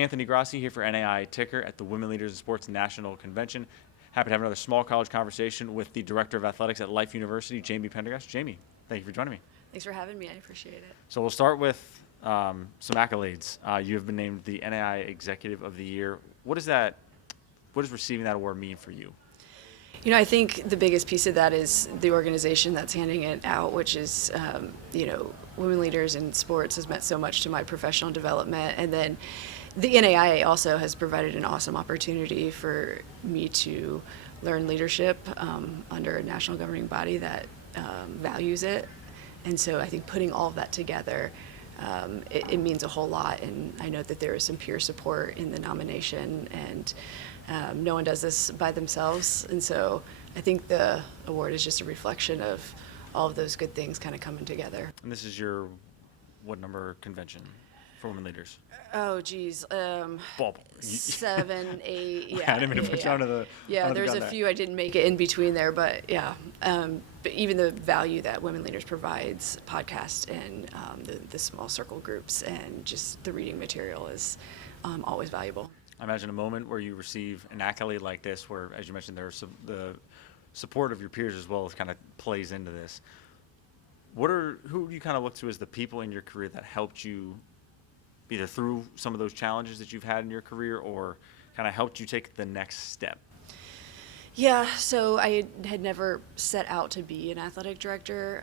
Anthony Grassi here for NAIA.ticker at the Women Leaders in Sports National Convention. Happy to have another small college conversation with the Director of Athletics at Life University, Jayme Pendergast. Jayme, thank you for joining me. Thanks for having me. I appreciate it. So we'll start with some accolades. You have been named the NAIA Executive of the Year. What does receiving that award mean for you? You know, I think the biggest piece of that is the organization that's handing it out, which is, Women Leaders in Sports has meant so much to my professional development. And then the NAIA also has provided an awesome opportunity for me to learn leadership under a national governing body that values it. And so I think putting all of that together, it means a whole lot. And I know that there is some peer support in the nomination, and no one does this by themselves. And so I think the award is just a reflection of all of those good things kind of coming together. And this is your what number convention for women leaders? Oh, geez. Ballpark. 7, 8, yeah. I didn't mean to put you under the there's a few I didn't make it in between there, but yeah. But even the value that Women Leaders provides, podcast and the small circle groups and just the reading material is always valuable. I imagine a moment where you receive an accolade like this, where, as you mentioned, there's the support of your peers as well kind of plays into this. Who do you kind of look to as the people in your career that helped you either through some of those challenges that you've had in your career or kind of helped you take the next step? Yeah, so I had never set out to be an athletic director.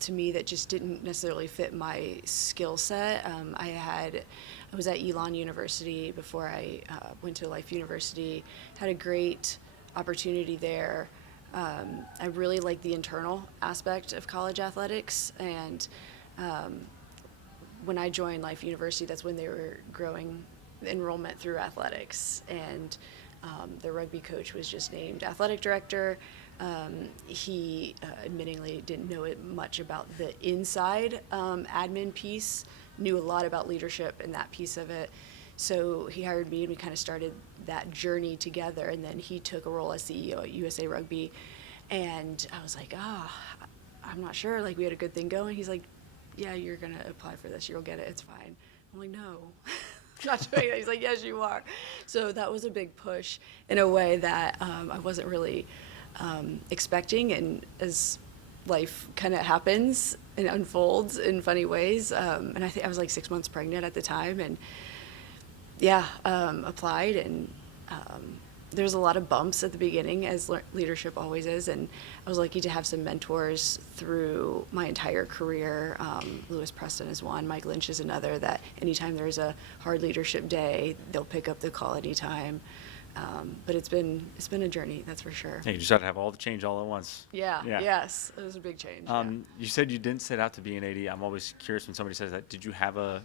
To me, that just didn't necessarily fit my skill set. I was at Elon University before I went to Life University, had a great opportunity there. I really like the internal aspect of college athletics, and when I joined Life University, that's when they were growing enrollment through athletics, and the rugby coach was just named athletic director. He admittingly didn't know much about the inside admin piece, knew a lot about leadership and that piece of it. So he hired me, and we kind of started that journey together. And then he took a role as CEO at USA Rugby. And I was like, I'm not sure. Like, we had a good thing going. He's like, yeah, you're going to apply for this. You'll get it. It's fine. I'm like, no. Not doing that. He's like, yes, you are. So that was a big push in a way that I wasn't really expecting. And as life kind of happens and unfolds in funny ways, and I think I was like 6 months pregnant at the time, and applied, and there's a lot of bumps at the beginning, as leadership always is, and I was lucky to have some mentors through my entire career. Lewis Preston is one, Mike Lynch is another, that anytime there's a hard leadership day, they'll pick up the call anytime. But it's been a journey, that's for sure. Yeah, you just had to have all the change all at once. Yeah. Yes, it was a big change. You said you didn't set out to be an AD. I'm always curious when somebody says that. Did you have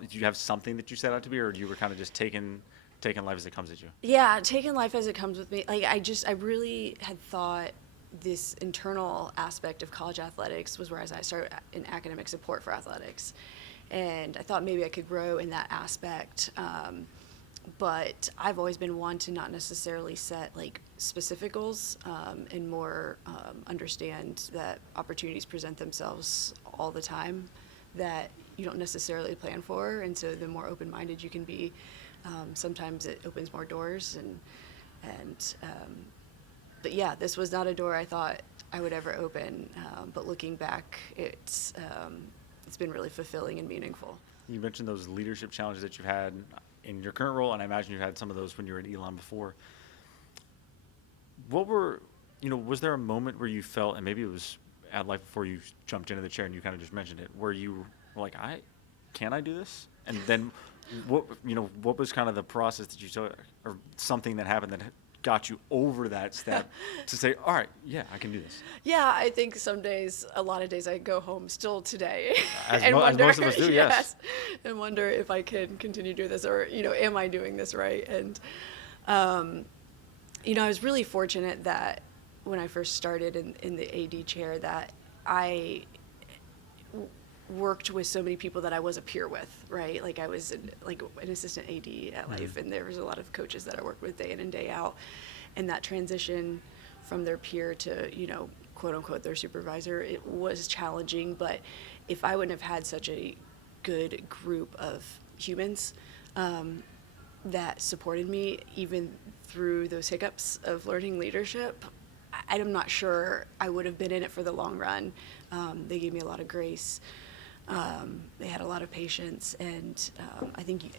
did you have something that you set out to be, or you were kind of just taking life as it comes at you? Yeah, taking life as it comes with me. Like, I really had thought this internal aspect of college athletics was where I started in academic support for athletics. And I thought maybe I could grow in that aspect. But I've always been one to not necessarily set like specific goals, and more understand that opportunities present themselves all the time that you don't necessarily plan for. And so the more open-minded you can be, sometimes it opens more doors. But yeah, this was not a door I thought I would ever open. But looking back, it's been really fulfilling and meaningful. You mentioned those leadership challenges that you've had in your current role, and I imagine you had some of those when you were at Elon before. Was there a moment where you felt, and maybe it was at Life before you jumped into the chair and you kind of just mentioned it, where you were like, can I do this? And then what was kind of the process that you took, or something that happened that got you over that step to say, all right, yeah, I can do this? Yeah, I think a lot of days I go home still today as wonder, most of us do, yes. And wonder if I can continue to do this, or, am I doing this right? And, I was really fortunate that when I first started in the AD chair, that I worked with so many people that I was a peer with, right? Like, I was an assistant AD at Life, and there was a lot of coaches that I worked with day in and day out. And that transition from their peer to, quote unquote, their supervisor, it was challenging. But if I wouldn't have had such a good group of humans that supported me even through those hiccups of learning leadership. I'm not sure I would have been in it for the long run. They gave me a lot of grace. They had a lot of patience, and I think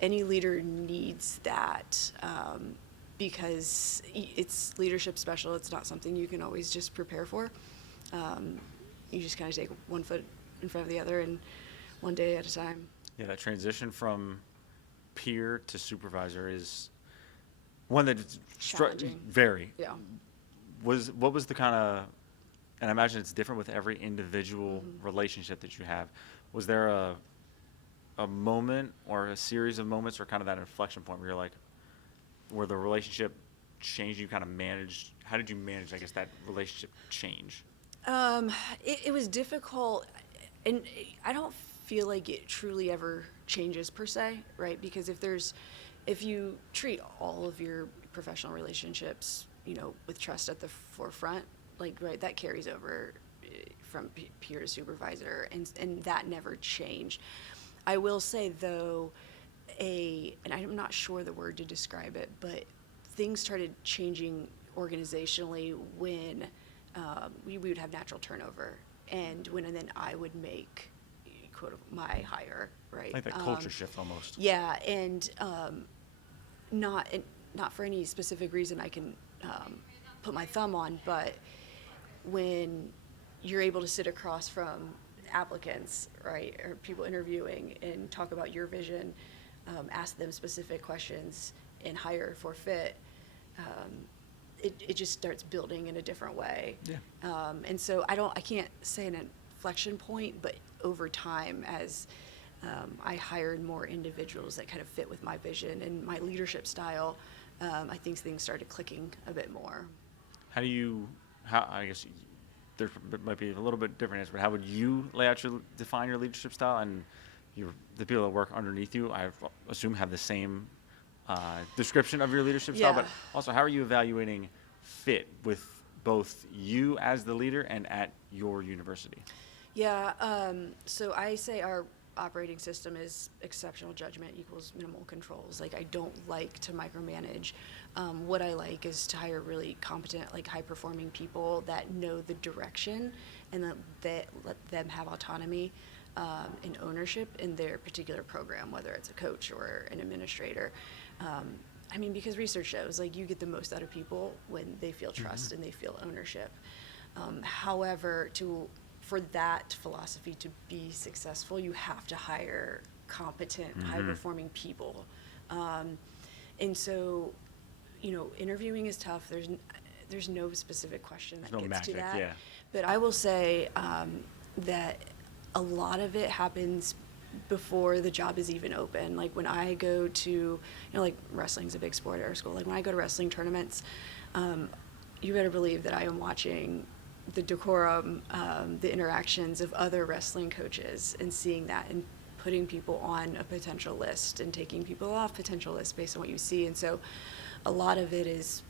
any leader needs that, because it's leadership special. It's not something you can always just prepare for. You just kind of take one foot in front of the other, and one day at a time. Yeah, that transition from peer to supervisor is one that's Challenging. very. Yeah. What was the kind of, and I imagine it's different with every individual relationship that you have. Was there a moment or a series of moments or kind of that inflection point where you're like, where the relationship changed, you kind of managed, how did you manage, I guess, that relationship change? It was difficult, and I don't feel like it truly ever changes per se, right? Because if you treat all of your professional relationships, with trust at the forefront, like, right, that carries over from peer to supervisor, and that never changed. I will say, though, and I'm not sure the word to describe it, but things started changing organizationally when we would have natural turnover, and then I would make, quote, my hire, right? Like that culture shift almost. Yeah, and not for any specific reason I can put my thumb on, but when you're able to sit across from applicants, right, or people interviewing, and talk about your vision, ask them specific questions, and hire for fit, it just starts building in a different way. Yeah. And so I can't say an inflection point, but over time, as I hired more individuals that kind of fit with my vision and my leadership style, I think things started clicking a bit more. I guess there might be a little bit different answer, but how would you define your leadership style? And the people that work underneath you, I assume, have the same description of your leadership style, but also how are you evaluating fit with both you as the leader and at your university? Yeah, so I say our operating system is exceptional judgment equals minimal controls. Like, I don't like to micromanage. What I like is to hire really competent, like, high-performing people that know the direction, and that let them have autonomy and ownership in their particular program, whether it's a coach or an administrator. Because research shows, like, you get the most out of people when they feel trust and they feel ownership. However, for that philosophy to be successful, you have to hire competent, high-performing people. And so, interviewing is tough. There's no specific question that gets magic, to that. yeah. But I will say that a lot of it happens before the job is even open. Like, when I go to, like, wrestling's a big sport at our school. Like, when I go to wrestling tournaments, you better believe that I am watching the decorum, the interactions of other wrestling coaches, and seeing that, and putting people on a potential list and taking people off potential lists based on what you see. And so a lot of it is,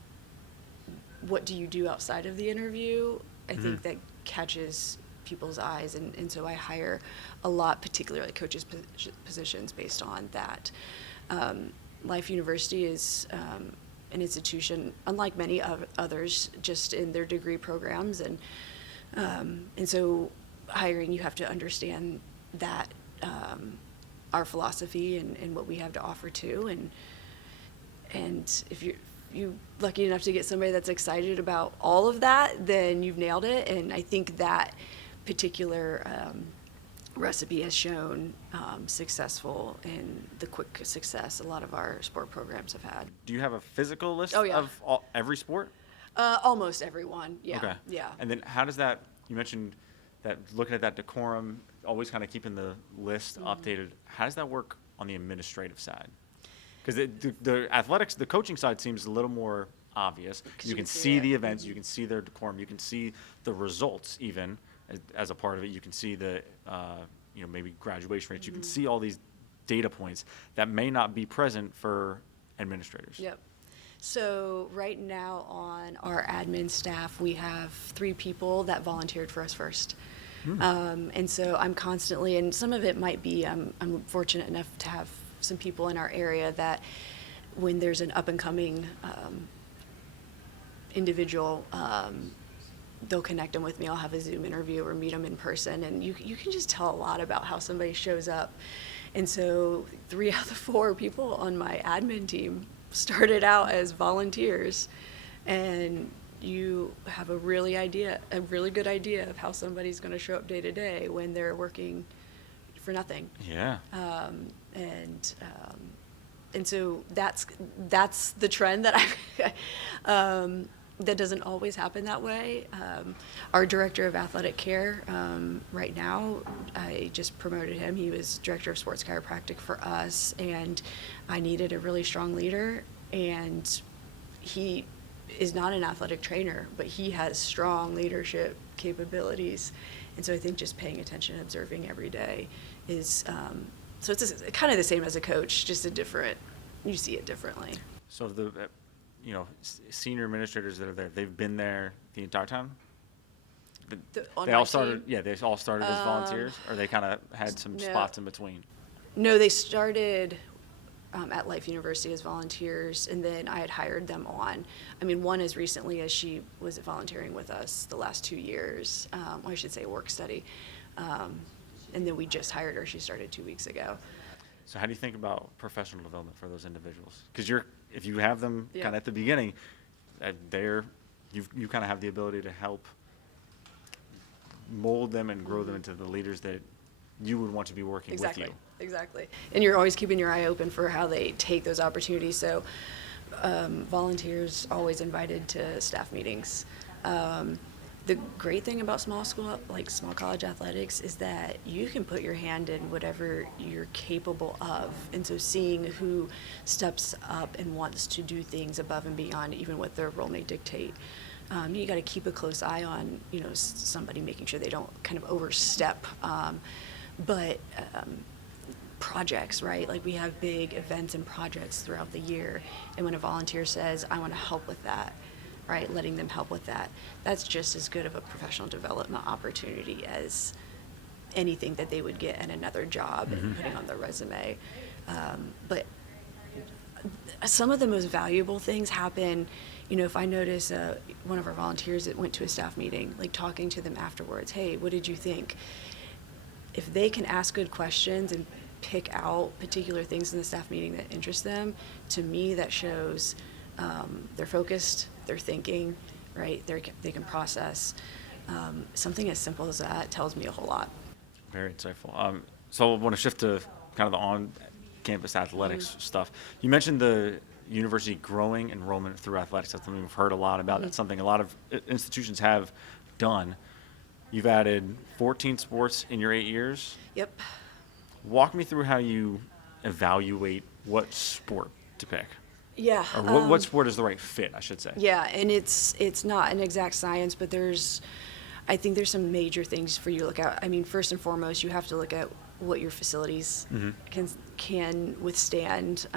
what do you do outside of the interview? I think that catches people's eyes, and so I hire a lot, particularly coaches' positions, based on that. Life University is an institution, unlike many others, just in their degree programs, and so hiring, you have to understand that our philosophy and what we have to offer too, and if you're lucky enough to get somebody that's excited about all of that, then you've nailed it. And I think that particular recipe has shown successful in the quick success a lot of our sport programs have had. Do you have a physical list Oh, yeah. of every sport? Almost everyone, yeah. Okay. Yeah. And then how does that, you mentioned that looking at that decorum, always kind of keeping the list updated, how does that work on the administrative side? Because the athletics, the coaching side seems a little more obvious. You can see the events, you can see their decorum, you can see the results even as a part of it. You can see the, maybe graduation rates. You can see all these data points that may not be present for administrators. Yep. So right now on our admin staff, we have 3 people that volunteered for us first. And so I'm constantly, and some of it might be, I'm fortunate enough to have some people in our area that when there's an up-and-coming individual, they'll connect them with me. I'll have a Zoom interview or meet them in person, and you can just tell a lot about how somebody shows up. And so 3 out of the 4 people on my admin team started out as volunteers, and you have a really good idea of how somebody's going to show up day to day when they're working for nothing. Yeah. And so that's the trend that that doesn't always happen that way. Our director of athletic care right now, I just promoted him. He was director of sports chiropractic for us, and I needed a really strong leader, and he is not an athletic trainer, but he has strong leadership capabilities. And so I think just paying attention and observing every day is, so it's kind of the same as a coach, just you see it differently. So the, senior administrators that are there, they've been there the entire time? On they my all started, team? they all started as volunteers, or they kind of had some spots in between? No, they started at Life University as volunteers, and then I had hired them on. I mean, one as recently as she was volunteering with us the last 2 years, I should say work study. And then we just hired her. She started 2 weeks ago. So how do you think about professional development for those individuals? Because if you have them Yeah. kind of at the beginning, you kind of have the ability to help mold them and grow them into the leaders that you would want to be working with you. Exactly. And you're always keeping your eye open for how they take those opportunities. So volunteers always invited to staff meetings. The great thing about small college athletics is that you can put your hand in whatever you're capable of. And so seeing who steps up and wants to do things above and beyond even what their role may dictate. You got to keep a close eye on, somebody, making sure they don't kind of overstep. But projects, right? Like we have big events and projects throughout the year. And when a volunteer says, I want to help with that, right, letting them help with that, that's just as good of a professional development opportunity as anything that they would get at another job and putting on their resume. But some of the most valuable things happen, if I notice one of our volunteers that went to a staff meeting, like talking to them afterwards, hey, what did you think? If they can ask good questions and pick out particular things in the staff meeting that interest them, to me that shows they're focused, they're thinking, right? They can process. Something as simple as that tells me a whole lot. Very insightful. So I want to shift to kind of the on-campus athletics stuff. You mentioned the university growing enrollment through athletics. That's something we've heard a lot about. That's something a lot of institutions have done. You've added 14 sports in your 8 years. Yep. Walk me through how you evaluate what sport to pick. Yeah. Or what sport is the right fit, I should say. Yeah, and it's not an exact science, but I think there's some major things for you to look at. I mean, first and foremost, you have to look at what your facilities can withstand.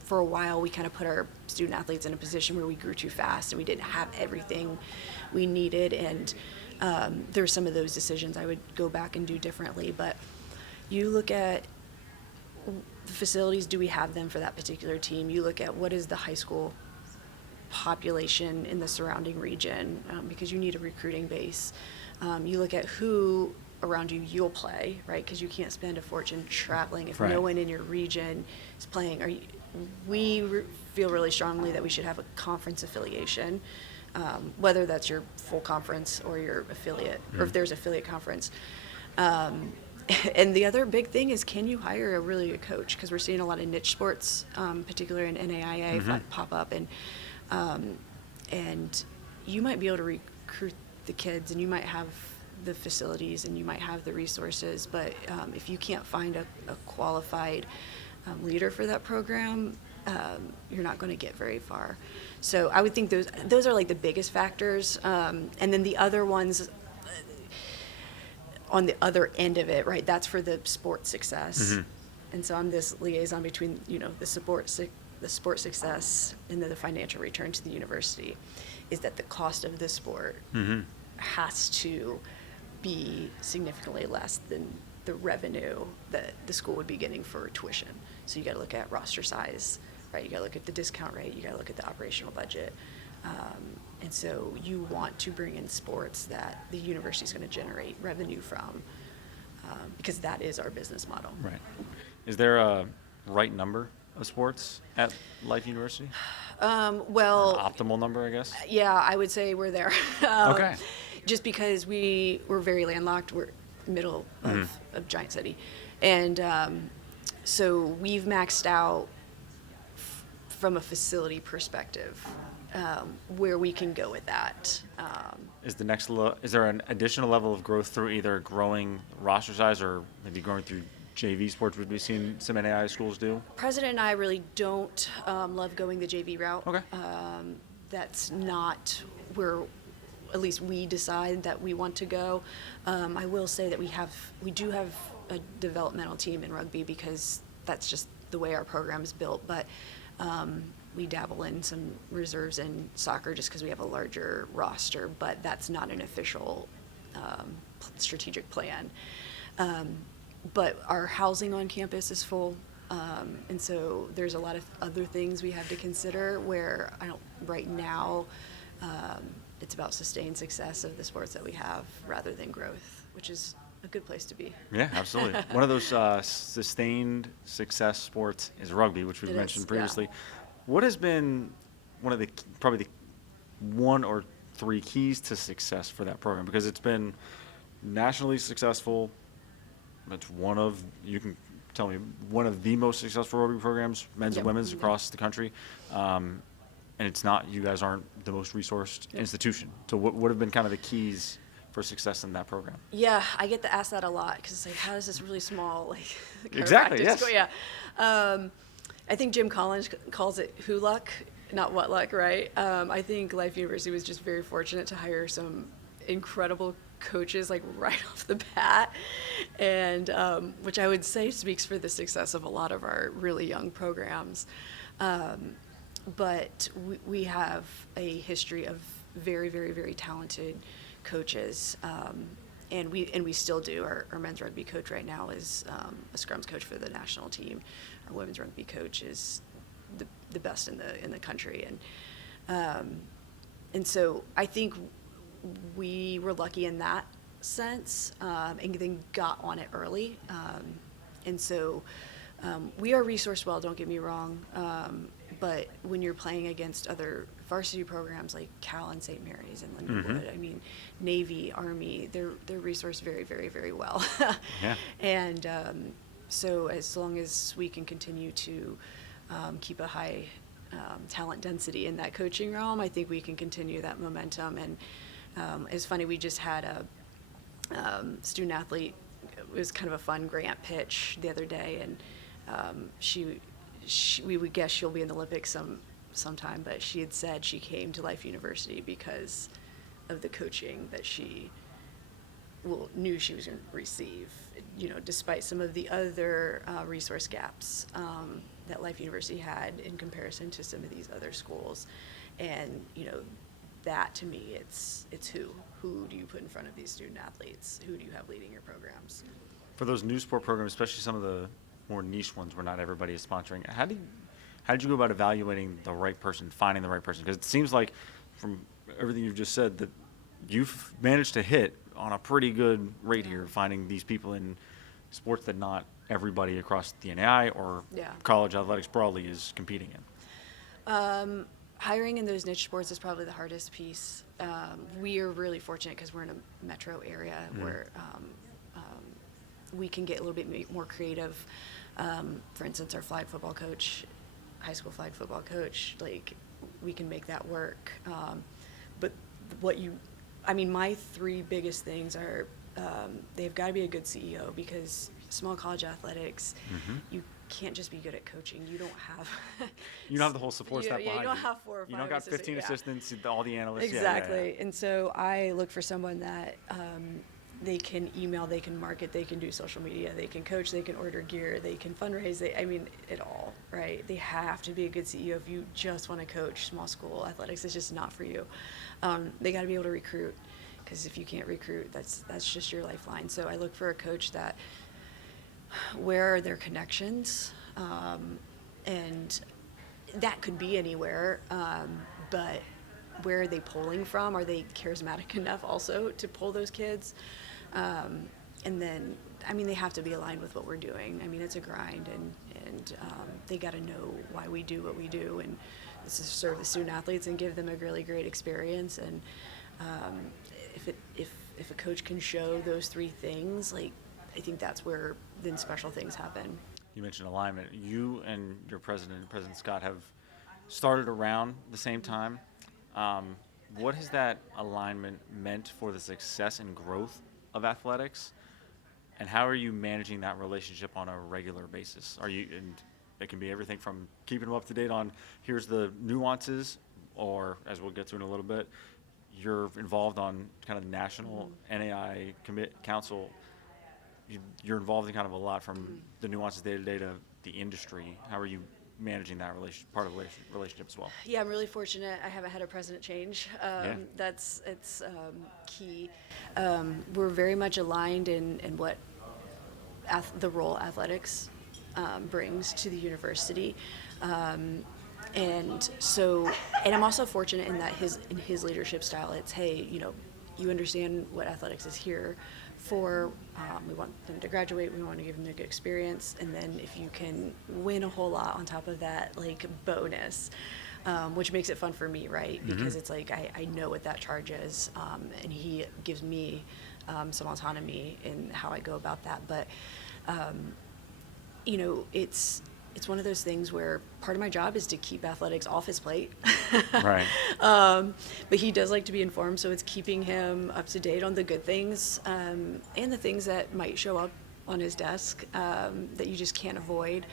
For a while, we kind of put our student athletes in a position where we grew too fast and we didn't have everything we needed, and there were some of those decisions I would go back and do differently. But you look at the facilities, do we have them for that particular team? You look at what is the high school population in the surrounding region, because you need a recruiting base. You look at who around you you'll play, right? Because you can't spend a fortune traveling if no one in your region is playing. Feel really strongly that we should have a conference affiliation, whether that's your full conference or your affiliate, or if there's affiliate conference. And the other big thing is, can you hire a really good coach? Because we're seeing a lot of niche sports, particularly in NAIA, pop up, and you might be able to recruit the kids, and you might have the facilities, and you might have the resources, but if you can't find a qualified leader for that program, you're not going to get very far. So I would think those are like the biggest factors, and then the other ones on the other end of it, right? That's for the sport success, and so I'm this liaison between the sport success and then the financial return to the university. Is that the cost of the sport has to be significantly less than the revenue that the school would be getting for tuition. So you got to look at roster size, right? You got to look at the discount rate. You got to look at the operational budget. And so you want to bring in sports that the university is going to generate revenue from, because that is our business model. Right. Is there a right number of sports at Life University? Well, an optimal number, I guess? Yeah, I would say we're there. Okay. Just because we're very landlocked. We're middle of giant city. And so we've maxed out from a facility perspective where we can go with that. Is there an additional level of growth through either growing roster size or maybe growing through JV sports, which we've seen some NAIA schools do? President and I really don't love going the JV route. Okay. That's not where, at least we decide that we want to go. I will say that we do have a developmental team in rugby because that's just the way our program is built. But we dabble in some reserves in soccer just because we have a larger roster, but that's not an official strategic plan. But our housing on campus is full, and so there's a lot of other things we have to consider where right now, it's about sustained success of the sports that we have rather than growth, which is a good place to be. Yeah, absolutely. One of those sustained success sports is rugby, which we've mentioned previously. Yeah. What has been one of probably the one or three keys to success for that program? Because it's been nationally successful. It's you can tell me, one of the most successful rugby programs, men's and women's, across the country. And it's not, you guys aren't the most resourced institution. So what have been kind of the keys for success in that program? Yeah, I get asked that a lot because it's like, how does this really small Exactly, yes. go? Yeah. I think Jim Collins calls it who luck, not what luck, right? I think Life University was just very fortunate to hire some incredible coaches right off the bat, and which I would say speaks for the success of a lot of our really young programs. But we have a history of very, very, very talented coaches, and we still do. Our men's rugby coach right now is a scrums coach for the national team. Our women's rugby coach is the best in the country, and so I think we were lucky in that sense, and then got on it early, and so we are resourced well. Don't get me wrong. But when you're playing against other varsity programs like Cal and St. Mary's and Lindenwood, I mean, Navy, Army, they're resourced very, very, very well. Yeah. And so as long as we can continue to keep a high talent density in that coaching realm, I think we can continue that momentum. And it's funny, we just had a student athlete. It was kind of a fun grant pitch the other day, and we would guess she'll be in the Olympics sometime, but she had said she came to Life University because of the coaching that she knew she was going to receive, despite some of the other resource gaps that Life University had in comparison to some of these other schools. And, that to me, it's who do you put in front of these student athletes? Who do you have leading your programs? For those new sport programs, especially some of the more niche ones where not everybody is sponsoring, how did you go about evaluating the right person, finding the right person? Because it seems like from everything you've just said that you've managed to hit on a pretty good rate here, finding these people in sports that not everybody across the NAIA or college athletics broadly is competing in. Hiring in those niche sports is probably the hardest piece. We are really fortunate because we're in a metro area where we can get a little bit more creative. For instance, our flag football coach, high school flag football coach, we can make that work. But my three biggest things are they've got to be a good CEO, because small college athletics, you can't just be good at coaching. You don't have the whole support staff behind you. You don't have 4 or 5 You don't got 15 assistants, all the analysts. Exactly. And so I look for someone that they can email, they can market, they can do social media, they can coach, they can order gear, they can fundraise, it all, right? They have to be a good CEO. If you just want to coach small school athletics, it's just not for you. They got to be able to recruit, because if you can't recruit, that's just your lifeline. So I look for a coach that where are their connections, and that could be anywhere, but where are they pulling from? Are they charismatic enough also to pull those kids? And then, I mean, they have to be aligned with what we're doing. I mean, it's a grind, and they got to know why we do what we do, and this is to serve the student athletes and give them a really great experience. And if a coach can show those three things, like, I think that's where then special things happen. You mentioned alignment. You and your president, President Scott, have started around the same time. What has that alignment meant for the success and growth of athletics? And how are you managing that relationship on a regular basis? And it can be everything from keeping them up to date on here's the nuances, or as we'll get to in a little bit, you're involved on kind of the national NAIA council. You're involved in kind of a lot from the nuances day to day to the industry. How are you managing that part of the relationship as well? Yeah, I'm really fortunate. I haven't had a president change. It's key. We're very much aligned in what the role athletics brings to the university. And I'm also fortunate in that in his leadership style, it's, hey, you understand what athletics is here for. We want them to graduate. We want to give them a good experience. And then if you can win a whole lot on top of that, like, bonus, which makes it fun for me, right? Because it's like I know what that charge is, and he gives me some autonomy in how I go about that. But it's one of those things where part of my job is to keep athletics off his plate. Right. But he does like to be informed, so it's keeping him up to date on the good things, and the things that might show up on his desk that you just can't avoid.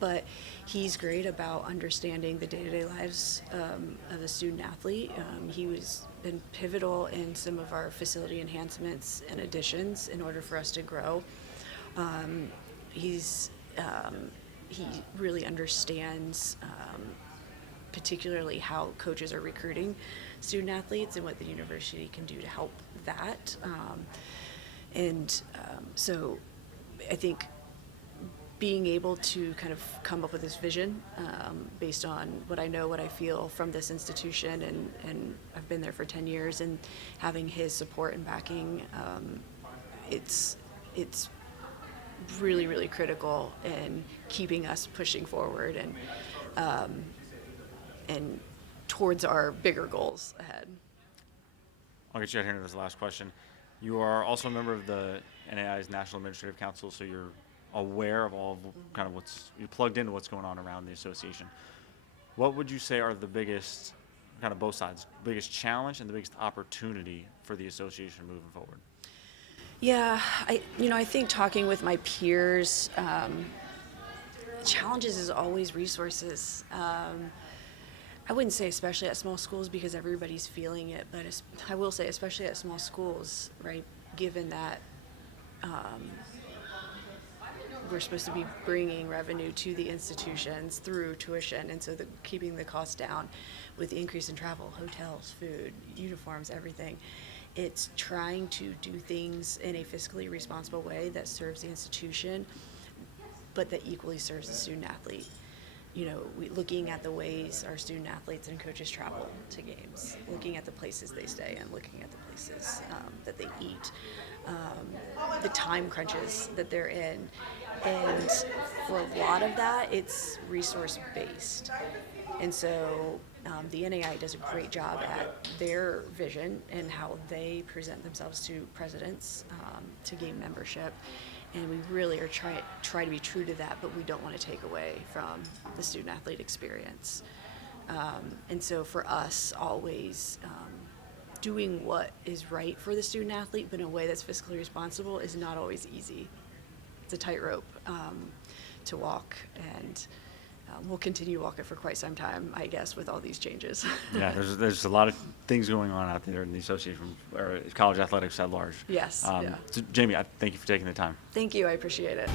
But he's great about understanding the day-to-day lives of a student athlete. He was been pivotal in some of our facility enhancements and additions in order for us to grow. He really understands particularly how coaches are recruiting student athletes and what the university can do to help that. So I think being able to kind of come up with this vision based on what I know, what I feel from this institution, and I've been there for 10 years, and having his support and backing, it's really, really critical in keeping us pushing forward and towards our bigger goals ahead. I'll get you out here into this last question. You are also a member of the NAIA's National Administrative Council, so you're aware of all of kind of you're plugged into what's going on around the association. What would you say are the biggest, kind of both sides, biggest challenge and the biggest opportunity for the association moving forward? Yeah, I think talking with my peers, challenges is always resources. I wouldn't say especially at small schools because everybody's feeling it, but I will say especially at small schools, right, given that we're supposed to be bringing revenue to the institutions through tuition, and so keeping the cost down with the increase in travel, hotels, food, uniforms, everything. It's trying to do things in a fiscally responsible way that serves the institution, but that equally serves the student athlete. Looking at the ways our student athletes and coaches travel to games, looking at the places they stay and looking at the places that they eat, the time crunches that they're in. And for a lot of that, it's resource-based. And so the NAIA does a great job at their vision and how they present themselves to presidents, to game membership. And we really are try to be true to that, but we don't want to take away from the student athlete experience. And so for us, always doing what is right for the student athlete, but in a way that's fiscally responsible, is not always easy. It's a tightrope to walk, and we'll continue to walk it for quite some time, I guess, with all these changes. Yeah, there's a lot of things going on out there in the association, or college athletics at large. Yes. So Jayme, I thank you for taking the time. Thank you. I appreciate it.